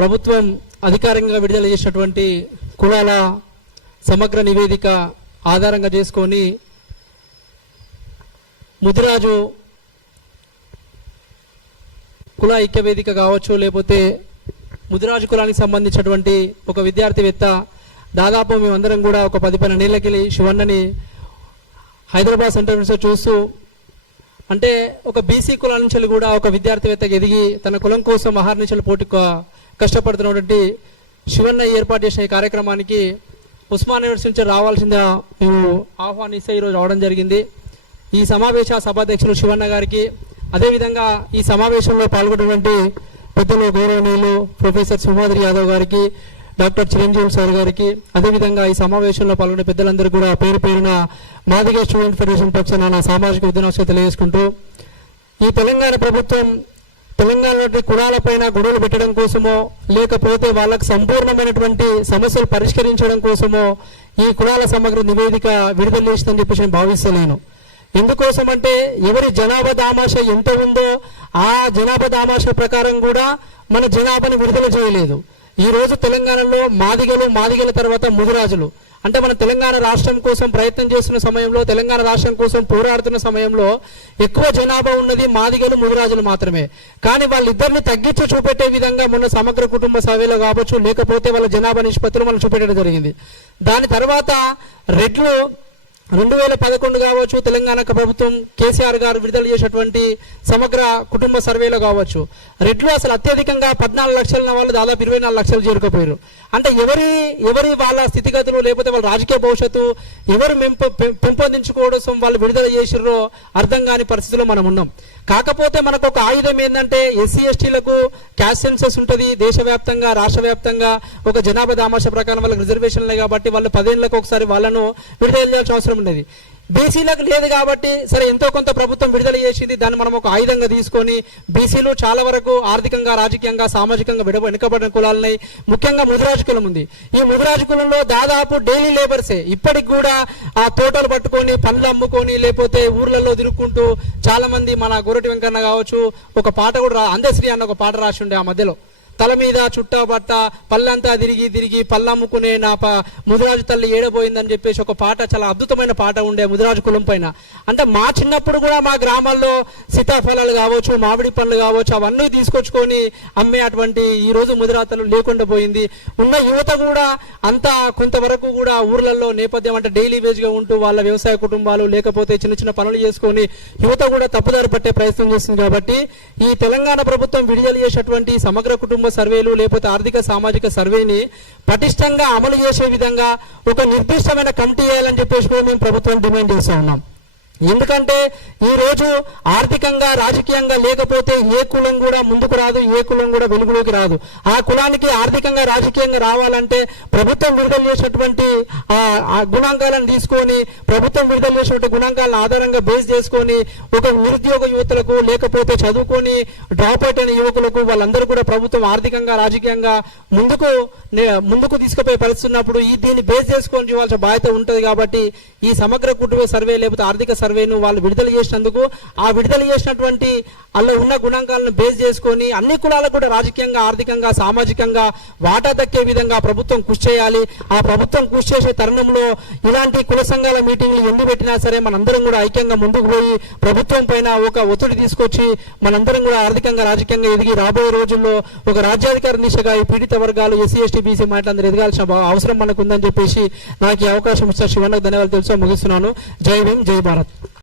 ప్రభుత్వం అధికారికంగా విడుదల చేసినటువంటి కులాల సమగ్ర నివేదిక ఆధారంగా చేసుకొని ముదిరాజు కుల ఐక్య వేదిక కావచ్చు, లేకపోతే ముదిరాజు కులానికి సంబంధించినటువంటి ఒక విద్యార్థివేత్త దాదాపు మేమందరం కూడా ఒక 10-12 ఏళ్ళకి శివన్నని హైదరాబాద్ సెంటర్ నుంచి చూస్తూ, అంటే ఒక బీసీ కులాల నుంచి కూడా ఒక విద్యార్థివేత్తగా ఎదిగి తన కులం కోసం అహర్నిశలు పోటీ కష్టపడుతున్నటువంటి శివన్న ఏర్పాటు చేసిన ఈ కార్యక్రమానికి ఉస్మాన్ యూనివర్సిటీ నుంచి రావాల్సిందిగా మేము ఆహ్వానిస్తే ఈరోజు రావడం జరిగింది. ఈ సమావేశ సభాధ్యక్షులు శివన్న గారికి, అదేవిధంగా ఈ సమావేశంలో పాల్గొన్నటువంటి పెద్దలు గౌరవనీయులు ప్రొఫెసర్ సుమాద్రి యాదవ్ గారికి, డాక్టర్ చిరంజీవి సార్ గారికి, అదేవిధంగా ఈ సమావేశంలో పాల్గొనే పెద్దలందరూ కూడా పేరు పేరున మాదిగ స్టూడెంట్ ఫెడరేషన్ పక్షాన సామాజిక ఉద్యమం తెలియజేసుకుంటూ, ఈ తెలంగాణ ప్రభుత్వం తెలంగాణలోని కులాలపైన గొడవలు పెట్టడం కోసమో లేకపోతే వాళ్ళకు సంపూర్ణమైనటువంటి సమస్యలు పరిష్కరించడం కోసమో ఈ కులాల సమగ్ర నివేదిక విడుదల చేసిందని చెప్పేసి నేను భావిస్తలేను. ఎందుకోసం అంటే ఎవరి జనాభా దామాష ఎంత ఉందో ఆ జనాభా దామాష ప్రకారం కూడా మన జనాభాని విడుదల చేయలేదు. ఈ రోజు తెలంగాణలో మాదిగల తర్వాత ముదిరాజులు, అంటే మన తెలంగాణ రాష్ట్రం కోసం ప్రయత్నం చేస్తున్న సమయంలో, తెలంగాణ రాష్ట్రం కోసం పోరాడుతున్న సమయంలో ఎక్కువ జనాభా ఉన్నది మాదిగలు ముదిరాజులు మాత్రమే. కానీ వాళ్ళిద్దరిని తగ్గించి చూపెట్టే విధంగా మొన్న సమగ్ర కుటుంబ సర్వేలో కావచ్చు, లేకపోతే వాళ్ళ జనాభా నిష్పత్తులు మనం చూపెట్టడం జరిగింది. దాని తర్వాత రెడ్లు 2011 కావచ్చు, తెలంగాణ ప్రభుత్వం కేసీఆర్ గారు విడుదల చేసినటువంటి సమగ్ర కుటుంబ సర్వేలో కావచ్చు, రెడ్లు అసలు అత్యధికంగా 14 లక్షల వాళ్ళు దాదాపు 24 లక్షలు చేరుకుపోయారు. అంటే ఎవరి వాళ్ళ స్థితిగతులు లేకపోతే వాళ్ళ రాజకీయ భవిష్యత్తు ఎవరు పెంపొందించుకోవడం వాళ్ళు విడుదల చేసిర్రో అర్థం కాని పరిస్థితిలో మనం ఉన్నాం. కాకపోతే మనకు ఒక ఆయుధం ఏంటంటే ఎస్సీ ఎస్టీలకు క్యాస్ట్ సెన్సస్ ఉంటుంది దేశవ్యాప్తంగా, రాష్ట్ర వ్యాప్తంగా ఒక జనాభా దామాష ప్రకారం వాళ్ళకి రిజర్వేషన్లే కాబట్టి వాళ్ళు 10 ఏళ్ళకి ఒకసారి వాళ్ళను విడుదల చేయాల్సిన అవసరం ఉండేది. బీసీలకు లేదు కాబట్టి సరే ఎంతో కొంత ప్రభుత్వం విడుదల చేసింది, దాన్ని మనం ఒక ఆయుధంగా తీసుకొని బీసీలు చాలా వరకు ఆర్థికంగా, రాజకీయంగా, సామాజికంగా వెనుకబడిన కులాలని, ముఖ్యంగా ముదిరాజు కులం ఉంది. ఈ ముదిరాజు కులంలో దాదాపు డైలీ లేబర్సే ఇప్పటికి కూడా ఆ తోటలు పట్టుకొని పండ్లు అమ్ముకొని లేకపోతే ఊర్లలో తిరుక్కుంటూ చాలా మంది, మన గోరటి వెంకన్న కావచ్చు ఒక పాట కూడా అందశ్రీ అన్న ఒక పాట రాసి ఉండే, ఆ మధ్యలో తల మీద చుట్టా బట్ట పళ్ళంతా తిరిగి పళ్ళమ్ముకునే నా ముదిరాజు తల్లి ఏడబోయిందని చెప్పేసి ఒక పాట, చాలా అద్భుతమైన పాట ఉండే ముదిరాజు కులం పైన. అంటే మా చిన్నప్పుడు కూడా మా గ్రామాల్లో సీతాఫలాలు కావచ్చు, మామిడి పండ్లు కావచ్చు, అవన్నీ తీసుకొచ్చుకొని అమ్మే అటువంటి ఈ రోజు ముదిరాతలు లేకుండా పోయింది. ఉన్న యువత కూడా అంతా కొంతవరకు కూడా ఊర్లలో నేపథ్యం అంటే డైలీ వేజ్ గా ఉంటూ వాళ్ళ వ్యవసాయ కుటుంబాలు లేకపోతే చిన్న చిన్న పనులు చేసుకొని యువత కూడా తప్పుదారి పట్టే ప్రయత్నం చేస్తుంది. కాబట్టి ఈ తెలంగాణ ప్రభుత్వం విడుదల చేసేటువంటి సమగ్ర కుటుంబ సర్వేలు లేకపోతే ఆర్థిక సామాజిక సర్వేని పటిష్టంగా అమలు చేసే విధంగా ఒక నిర్దిష్టమైన కమిటీ వేయాలని చెప్పేసి మేము ప్రభుత్వం డిమాండ్ చేస్తూ ఉన్నాం. ఎందుకంటే ఈ రోజు ఆర్థికంగా, రాజకీయంగా లేకపోతే ఏ కులం కూడా ముందుకు రాదు, ఏ కులం కూడా వెలుగులోకి రాదు. ఆ కులానికి ఆర్థికంగా, రాజకీయంగా రావాలంటే ప్రభుత్వం విడుదల చేసినటువంటి గుణాంకాలను తీసుకొని, ప్రభుత్వం విడుదల చేసినటువంటి గుణాంకాలను ఆధారంగా బేస్ చేసుకొని ఒక నిరుద్యోగ యువతులకు లేకపోతే చదువుకొని డ్రాప్ అవుట్ అయిన యువకులకు వాళ్ళందరూ కూడా ప్రభుత్వం ఆర్థికంగా, రాజకీయంగా ముందుకు తీసుకుపోయే పరిస్థితి ఉన్నప్పుడు దీన్ని బేస్ చేసుకొని ఇవ్వాల్సిన బాధ్యత ఉంటుంది. కాబట్టి ఈ సమగ్ర కుటుంబ సర్వే లేకపోతే ఆర్థిక సర్వేను వాళ్ళు విడుదల చేసినందుకు ఆ విడుదల చేసినటువంటి అలా ఉన్న గుణాంకాలను బేస్ చేసుకొని అన్ని కులాలకు కూడా రాజకీయంగా, ఆర్థికంగా, సామాజికంగా వాటా దక్కే విధంగా ప్రభుత్వం కృషి చేయాలి. ఆ ప్రభుత్వం కృషి చేసే తరుణంలో ఇలాంటి కుల సంఘాల మీటింగ్లు ఎన్ని పెట్టినా సరే మనందరం కూడా ఐక్యంగా ముందుకు పోయి ప్రభుత్వం పైన ఒక ఒత్తిడి తీసుకొచ్చి మనందరం కూడా ఆర్థికంగా, రాజకీయంగా ఎదిగి రాబోయే రోజుల్లో ఒక రాజ్యాధికార దిశగా ఈ పీడిత వర్గాలు ఎస్సీ ఎస్టీ బీసీ మాటలందరూ ఎదగాల్సిన అవసరం మనకు ఉందని చెప్పేసి నాకు ఈ అవకాశం ఇచ్చిన శివన్నకు ధన్యవాదాలు తెలుసు ముగిస్తున్నాను. జై భీమ్, జై భారత్.